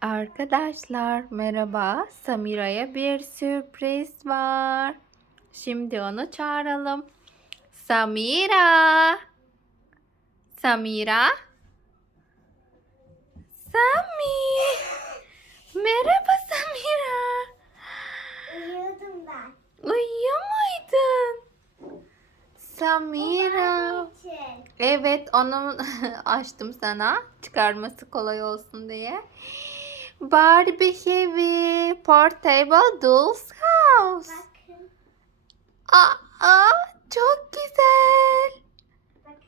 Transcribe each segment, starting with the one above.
Arkadaşlar merhaba. Samira'ya bir sürpriz var. Şimdi onu çağıralım. Samira. Samira. Sami. Merhaba Samira. Uyuyordum ben. Uyuyor muydun? Samira. Evet onu açtım sana çıkarması kolay olsun diye. Barbie evi Portable Dolls House. Bakın. Aa, çok güzel. Bak.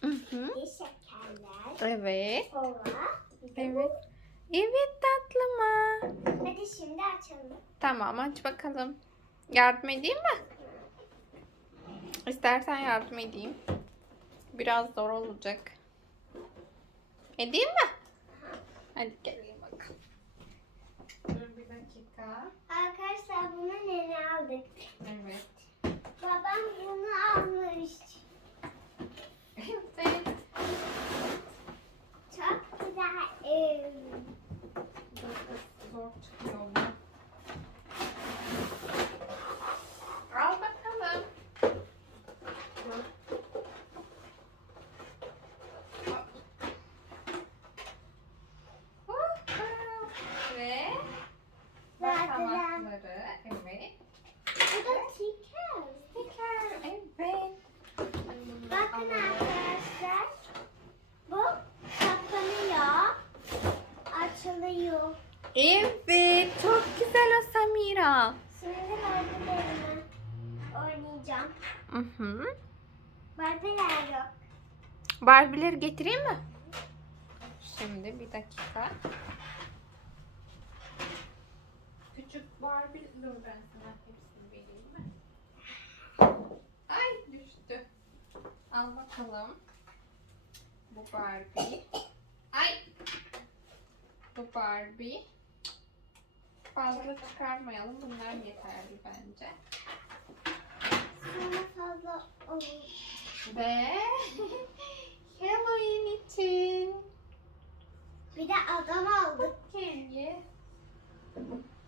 Hı hı. Bir şekerler. Evet. Kola. Evet. Evet tatlıma. Hadi şimdi açalım. Tamam aç bakalım. Yardım edeyim mi? İstersen yardım edeyim. Biraz zor olacak. Edeyim mi? Hadi bir dakika. Arkadaşlar bunu nene aldık. Evet. Babam bunu almış. Evet. Çok güzel. Ee, Zor çıkıyor bu. Al bakalım. Dur. Ve basamakları. Evet. bu da tiker. Sticker. Evet. Bakın arkadaşlar. Bu kapanıyor. Açılıyor. Evet. Çok güzel o Samira. Şimdi Barbie'lerimi oynayacağım. Hı hı. Barbie'ler yok. Barbie'leri getireyim mi? Şimdi bir dakika. Küçük Barbie dur ben sana hepsini vereyim mi? Ay düştü. Al bakalım. Bu Barbie. Ay. Bu Barbie. Fazla çıkarmayalım. Bunlar yeterli bence. Sonra fazla olur. Ve de adam aldık.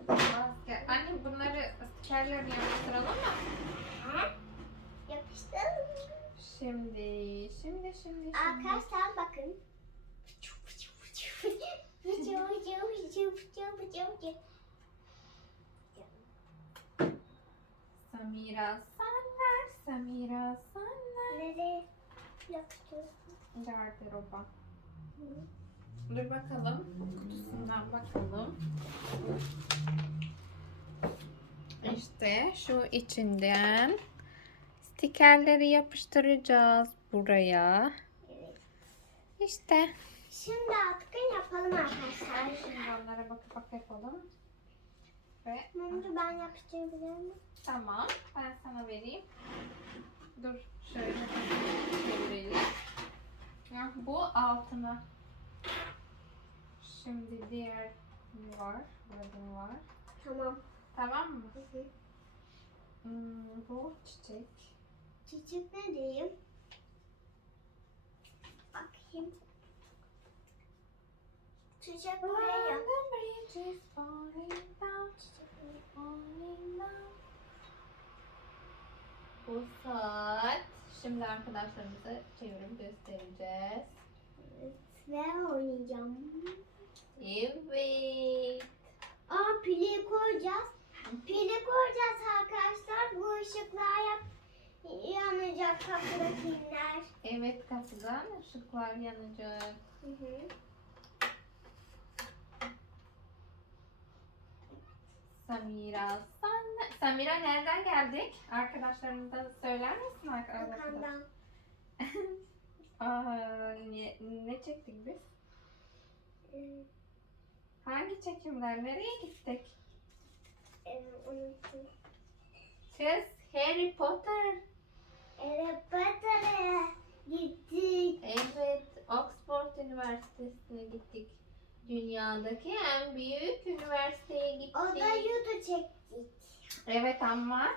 Maske. Anne bunları stikerlerini yapıştıralım mı? Ha? Yapıştırdım. Şimdi, şimdi, şimdi, şimdi. Arkadaşlar bakın. Samira Sanlar, Samira Sanlar. Nereye yapıştırıyorsun? Gardıroba. Dur bakalım. Kutusundan bakalım. İşte şu içinden stikerleri yapıştıracağız buraya. Evet. İşte. Şimdi artık yapalım arkadaşlar. Şimdi onlara bakıp bak yapalım. Ve Bunu ben yapıştırabilir miyim? tamam. Ben sana vereyim. Dur. Şöyle çevirelim. Ya, bu altına. Şimdi diğer var. Burada var. Tamam. Tamam mı? Hmm, bu çiçek. Çiçek ne diyeyim? Bakayım. Çiçek buraya. Bu saat. Şimdi arkadaşlarımıza çevirip göstereceğiz. Evet. Ve oynayacağım. Evet. Aa pili koyacağız. Pili koyacağız arkadaşlar. Bu ışıklar yap yanacak kapıdakiler. Evet kapıdan ışıklar yanacak. Hı hı. Samira, sen, Samira nereden geldik? Arkadaşlarımıza söyler misin arkadaşlar? Bakandan. Aa, ne, ne çektik biz? Ee, Hangi çekimler? Nereye gittik? e, unuttum. Kız Harry Potter. Evet Batar'a gittik. Evet, Oxford Üniversitesi'ne gittik. Dünyadaki en büyük üniversiteye gittik. O da yudu çektik. Evet ama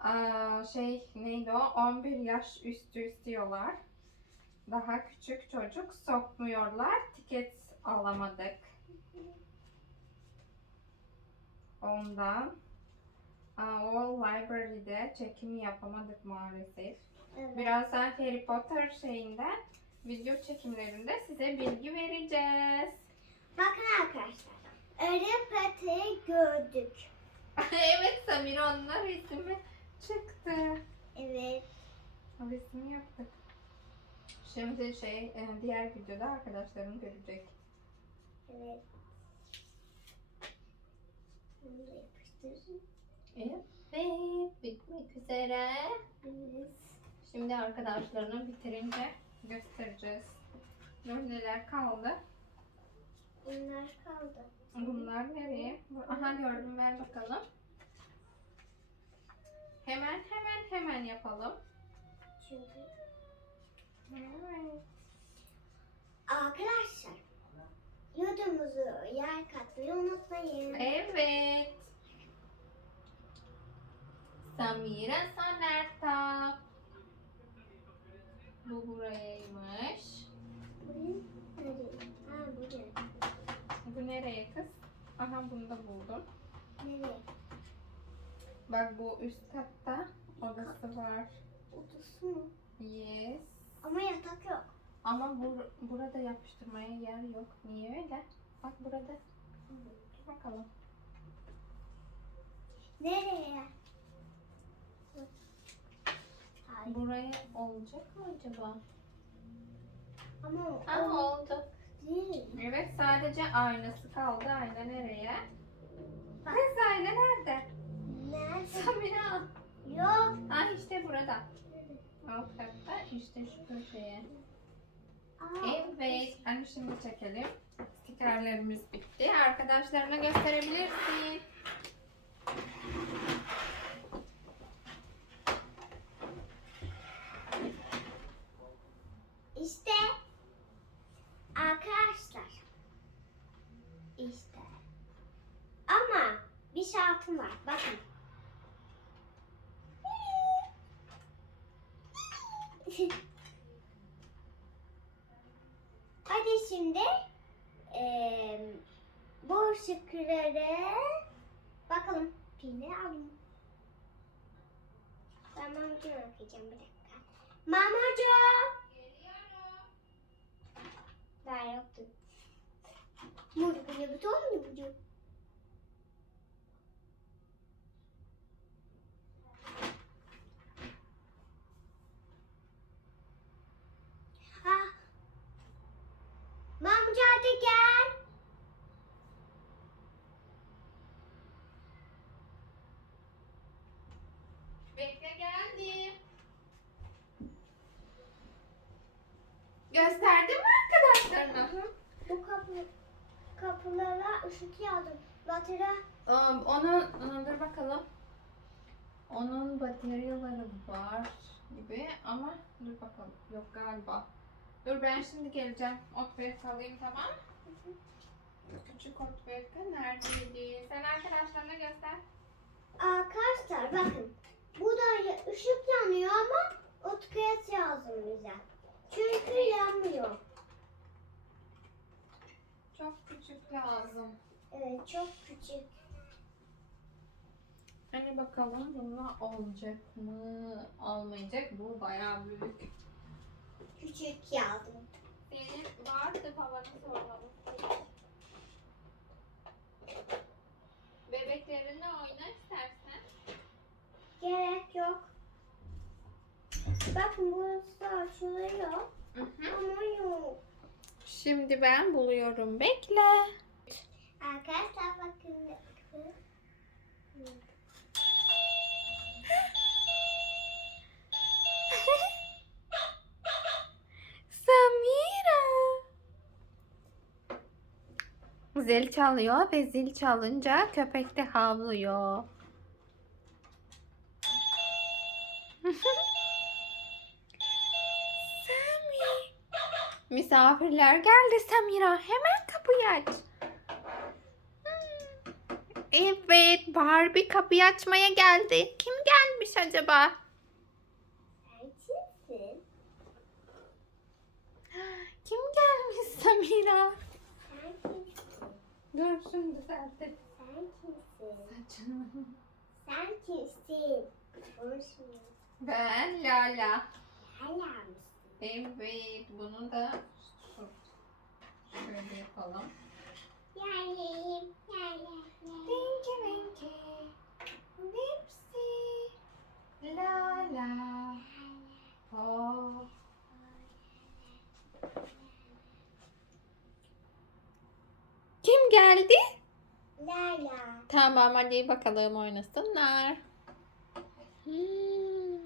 aa, şey neydi o? 11 yaş üstü istiyorlar. Daha küçük çocuk sokmuyorlar. Tiket alamadık. Ondan. O library'de çekimi yapamadık maalesef. Evet. Birazdan Harry Potter şeyinden video çekimlerinde size bilgi vereceğiz. Bakın arkadaşlar. Öyle patayı gördük. evet Samir onlar resmi çıktı. Evet. Resmi yaptık. Şimdi şey e, diğer videoda arkadaşlarım görecek. Evet. Bunu da yapıştırın. Evet bitmek üzere. Evet. Şimdi arkadaşlarını bitirince göstereceğiz. Neler kaldı? Bunlar kaldı. Bunlar nereye? Aha gördüm ver bakalım. Hemen hemen hemen yapalım. Çünkü Evet. arkadaşlar YouTube'umuzu yer katmayı unutmayın. Evet. Samira Sanerta. Bu burayaymış. Bugün nereye? Ha bugün. Bu nereye kız? Aha bunu da buldum. Nereye? Bak bu üst katta odası var. Odası mı? Yes. Ama yatak yok. Ama bur- burada yapıştırmaya yer yok. Niye öyle? Bak burada. Dur bakalım. Nereye? Hayır. Buraya olacak mı acaba? Ama Aa oldu. değil. Evet sadece aynası kaldı. Ayna nereye? Bak. Kız ayna nerede? Nerede? Samira. Yok. Ha işte burada. Alt katta işte şu köşeye. Evet. Hani şimdi çekelim. Stikerlerimiz bitti. Arkadaşlarına gösterebilirsin. İşte arkadaşlar. İşte. Ama bir şartım var. Bakın. Hadi şimdi eee bu şıkları bakalım. Pilleri alayım. Ben mamacığım okuyacağım bir dakika. Mamacığım. Daha yoktu. Mutlu bir ton mu bu? Ha. Mamca hadi gel. Bekle geldim. Gösterdin mi arkadaşlarına? Bu kapı kapılara ışık yazdım. Batıra Um, Onun, dur bakalım. Onun bataryaları var gibi ama dur bakalım. Yok galiba. Dur ben şimdi geleceğim. Otbek alayım tamam mı? Küçük Otbek'e neredeydi? Sen arkadaşlarına göster. Arkadaşlar bakın. Burada ışık yanıyor ama otkayat yazdım bize. Çünkü yanmıyor. Çok küçük lazım. Evet çok küçük. Hani bakalım bununla olacak mı? Olmayacak. Bu bayağı büyük. Küçük yazdım. Senin vardı babanı sormamız. Bebeklerinle oyna istersen. Gerek yok. Bakın burası açılıyor ama yok. Şimdi ben buluyorum. Bekle. Arkadaşlar bakın. Samira. Zil çalıyor ve zil çalınca köpek de havlıyor. Misafirler geldi Samira. Hemen kapıyı aç. Hmm. Evet, Barbie kapıyı açmaya geldi. Kim gelmiş acaba? Kim gelmiş Samira? Sen kimsin? Dur şunu düzeltelim. Sen kimsin? Saçını. Sen kimsin? Konuşmuyor. Ben Lala. Hala mısın? Evet, bunu da şöyle yapalım. Yani, yani, Winky Winky, Dipsy, Lala. Oh. Kim geldi? Lala. Tamam hadi bakalım oynasınlar. Hmm,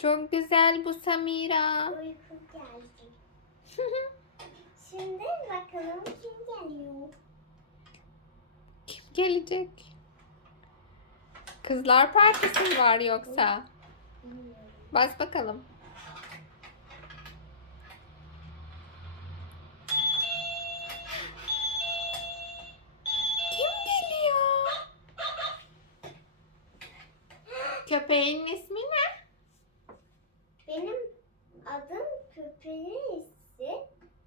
çok güzel bu Samira. Uyku geldi. Şimdi bakalım kim geliyor? Kim gelecek? Kızlar partisi mi var yoksa? Bas bakalım. Kim geliyor? Köpeğin ismi ne? Benim adım köpeğin ismi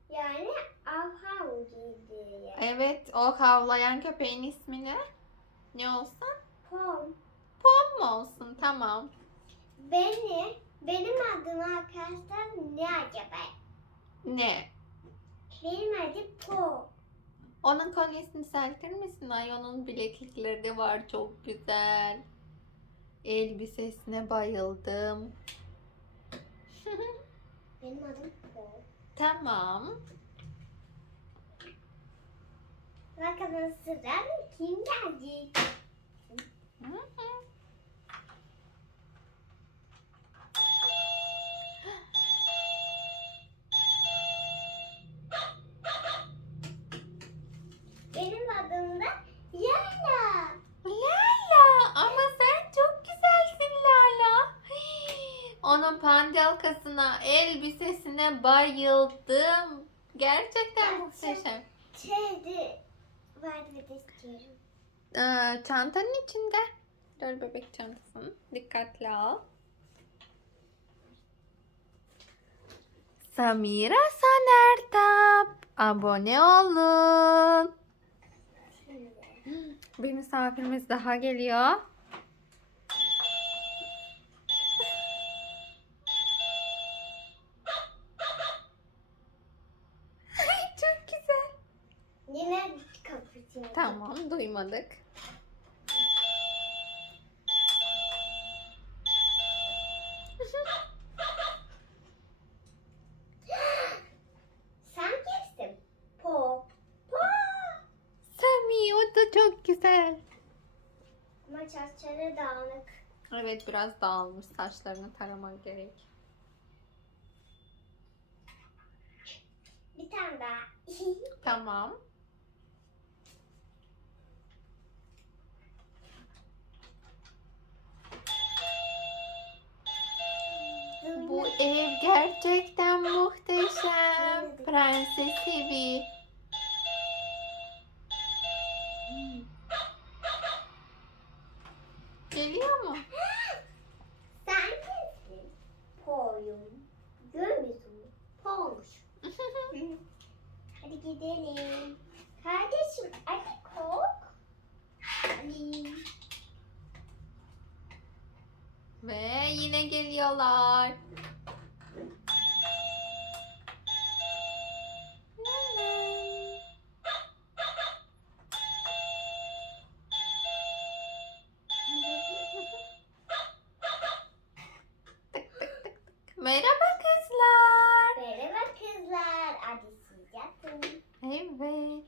yani Avham giydiği. O havlayan köpeğin ismi ne? Ne olsun? Pom. Pom mu olsun? Tamam. Beni, benim adım arkadaşlar ne acaba? Ne? Benim adım Pom. Onun kolyesini sertir misin? Ay onun bileklikleri de var çok güzel. Elbisesine bayıldım. Benim adım Pom. Tamam. Bakalım sıra kim gelecek? Benim adım da. Lala ama sen çok güzelsin Lala. Hii, Onun pandelkasına, elbisesine bayıldım. Gerçekten muhteşem. Şeydi vardı istiyorum. Ee, çantanın içinde. Dur bebek çantasını. Dikkatli al. Samira Sanertap. Abone olun. Bir misafirimiz daha geliyor. Ay, Çok güzel. Yine kapatıyorum. Tamam duymadık. Sen kimsin? Po. Po. Sami o da çok güzel. Ama saçları dağınık. Evet biraz dağılmış saçlarını taramak gerek. Bir tane daha. Tamam. Bu ev gerçekten muhteşem. Prenses evi. Geliyor mu? Sen kimsin? Po'yum. Görmüyor musun? Po'muş. Hadi gidelim. Kardeşim hadi kork. Hadi. Ve yine geliyorlar. Merhaba kızlar. Merhaba kızlar. Hadi siz yatın. Evet.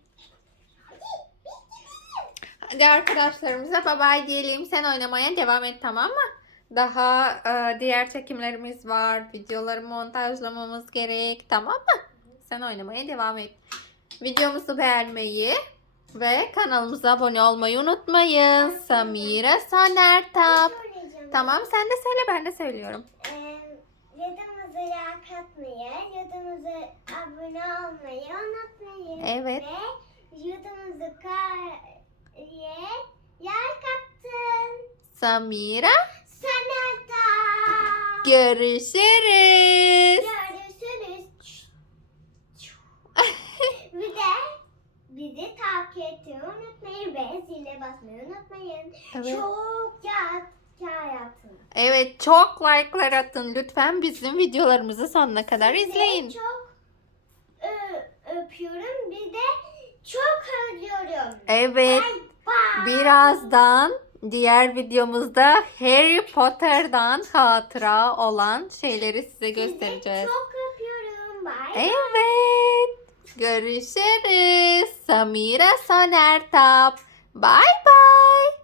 Hadi arkadaşlarımıza bye diyelim. Sen oynamaya devam et tamam mı? Daha e, diğer çekimlerimiz var. Videoları montajlamamız gerek. Tamam mı? Sen oynamaya devam et. Videomuzu beğenmeyi ve kanalımıza abone olmayı unutmayın. Samira Sanertap. Söyleyeceğim. Tamam sen de söyle ben de söylüyorum. Ee, Yadımıza like atmayı, yadımıza abone olmayı unutmayın. Evet. Ve yudumuzu kariye like attın. Samira Sana da. görüşürüz. Görüşürüz. bir de Bizi takip etmeyi unutmayın ve zile basmayı unutmayın. Evet. Çok yat hayatım. Evet çok like'lar atın lütfen bizim videolarımızı sonuna kadar izleyin. çok öpüyorum. Bir de çok özlüyorum. Evet Bye bye. birazdan diğer videomuzda Harry Potter'dan hatıra olan şeyleri size göstereceğiz. çok öpüyorum. Bye. Evet. Görüşürüz. Samira Sonertap. Bye bye.